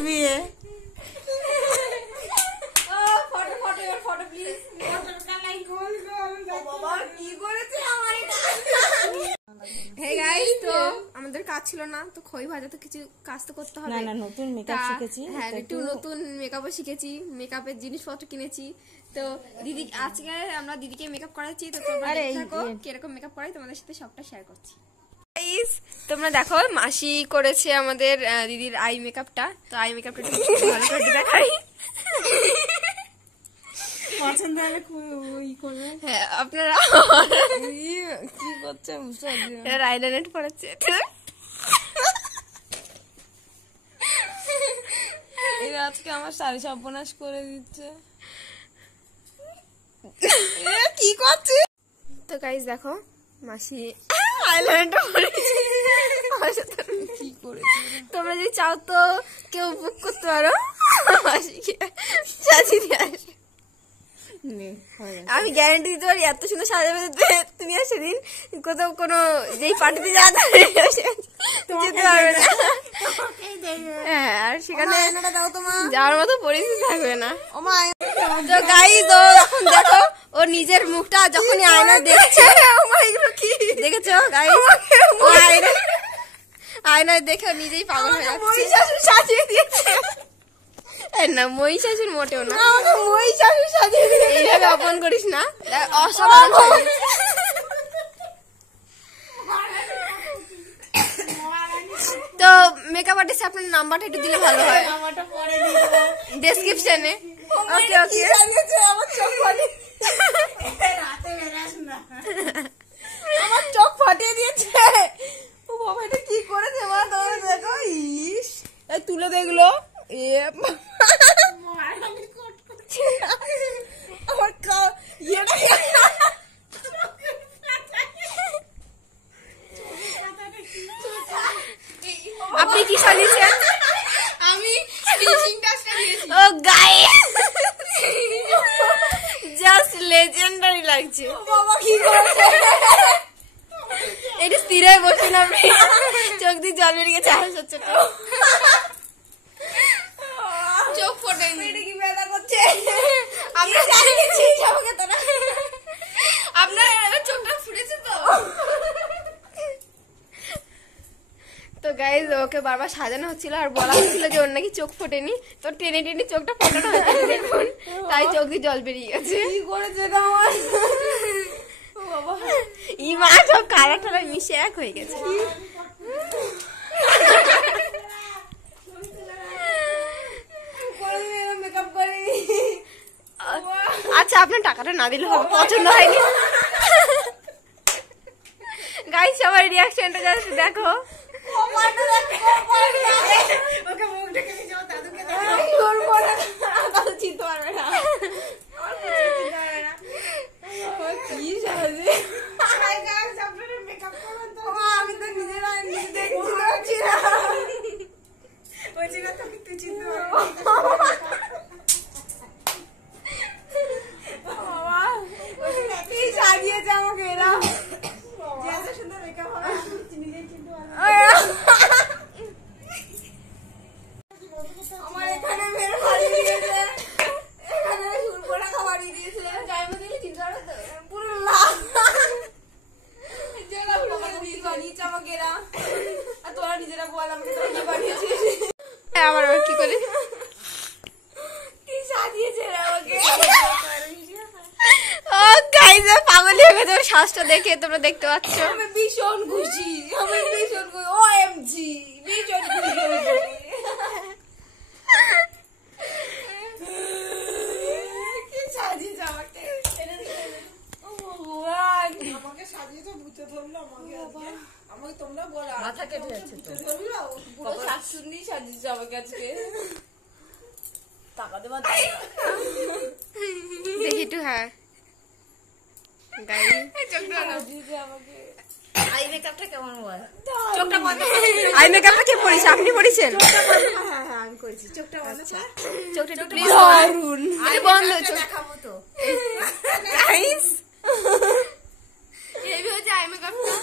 বিয়ে আমাদের কাজ ছিল না তো খই ভাজা তো কিছু কাজ তো করতে হবে না নতুন মেকআপ শিখেছি হ্যাঁ একটু নতুন মেকআপও শিখেছি মেকআপের জিনিসপত্র কিনেছি তো দিদি আজকে আমরা দিদিকে মেকআপ করাচ্ছি তো তোমরা দেখো কিরকম মেকআপ করাই তোমাদের সাথে সবটা শেয়ার করছি তোমরা দেখো মাসি করেছে আমাদের দিদির আই মেকআপটা তো আই মেকআপটা ভালো করে দেখাই পছন্দ হলে ওই করবে হ্যাঁ আপনারা কি করছে বুঝতে আইলাইনার পড়াচ্ছে এরা আজকে আমার শাড়ি সর্বনাশ করে দিচ্ছে কি করছে তো গাইস দেখো মাসি আইলাইনারটা পড়েছে কি করেছে তোমরা যদি চাও তো কেউ বুক করতে পারো মাসিকে সাজিয়ে দিয়ে আসে আমি গ্যারান্টি দিতে পারি এত সুন্দর সাজাবে তুমি আর সেদিন কোথাও কোনো যেই পার্টিতে যেতে পারবে না হ্যাঁ আর সেখানে যাওয়ার মতো পরিস্থিতি থাকবে না তো গাইস ও এখন দেখো ও নিজের মুখটা যখনই আয়না দেখছে দেখেছো গাইস আয়নায় দেখে নিজেই পাগল হয়ে যাচ্ছে সাজিয়ে দিয়েছে না মহিষাসুর মোটেও না মহিষাসুর সাজিয়ে এইভাবে অপমান করিস না অসাধারণ তো মেকআপ আর্টিস্ট আপনার নাম্বারটা একটু দিলে ভালো হয় ডেসক্রিপশনে ওকে ওকে আমার চোখ ফাটিয়ে দিয়েছে ও বাবা এটা কি করেছে মা তোমরা দেখো ইস তুলে দেখলো আপনি কি সাজিয়েছেন আমি ও গাইস জাস্ট লেজেন্ডারি লাগছে বাবা কি করেছে এটা স্থির হয়ে বসে না আপনি চোখ দিয়ে জল বেরিয়ে গেছে হচ্ছে চোখ ফোটে কি ব্যথা করছে আমরা জানিয়েছি আমাকে তো না আপনার চোখটা ফুটেছে তো গাইস ওকে বারবার সাজানো হচ্ছিল আর বলা হচ্ছিল যে ওর নাকি চোখ ফোটেনি তো টেনে টেনে চোখটা ফোটানো হয়েছে দেখুন তাই চোখ দিয়ে জল বেরিয়ে গেছে কি করেছে আমার ই মা সব কালা টালা মিশে এক হয়ে গেছে আচ্ছা আপনার টাকাটা না দিলে হবে পছন্দ হয়নি গাইস সবার রিয়াকশনটা জাস্ট দেখো চিনতে পারবে না কি সাজে আমি তো নিজেরা দেখছি না তুই চিনতে সাজিয়েছে আমাকে এরা সুন্দর মেকআপ হবে আমার এখানে মেরে ফাড়িয়ে দিয়েছে এখানে চুল পড়া খাওয়ারিয়ে দিয়েছে টাইমে দিলে চিন্তা করো তো পুরো লাল যেটা বানিয়েছে আমাকে এরা আর তোরা নিজেরা বল আমাকে তোরা কি বানিয়েছিস আমার কি করে কি সাজিয়েছে এরা আমাকে ও গাইস পাগল হয়ে গেছে শ্বাসটা দেখে তোমরা দেখতে পাচ্ছ আমি ভীষণ খুশি ওএমজি ভীষণ খুশি কি সাজিয়েছে আমাকে ও ভগবান আমাকে সাজিয়েছে ভূতে ধরলো আমাকে তোমরা বলো মাথা কেটে যাচ্ছে তো ধরলো পুরো শাশুড়ি সাজিয়েছে আমাকে আজকে টাকা দেবা দেখি একটু হ্যাঁ আই মেকআপটা কেমন বল চোখটা বন্ধ আই মেকআপটা কে পড়েছে আপনি পড়েছেন হ্যাঁ আমি করেছি চোখটা বন্ধ চোখটা একটু প্লিজ দারুন আরে বন্ধ দেখাবো তো গাইস এই হচ্ছে আই মেকআপটা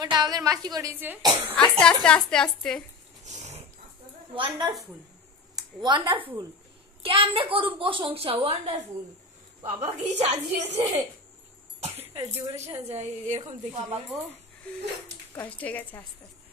ওটা আমাদের মাসি করেছে আস্তে আস্তে আস্তে আস্তে ওয়ান্ডারফুল ওয়ান্ডারফুল কেমনে করুম প্রশংসা ওয়ান্ডারফুল বাবা কি সাজিয়েছে জীবনে সাজাই এরকম দেখি বাবা গো কষ্ট হয়ে গেছে আস্তে আস্তে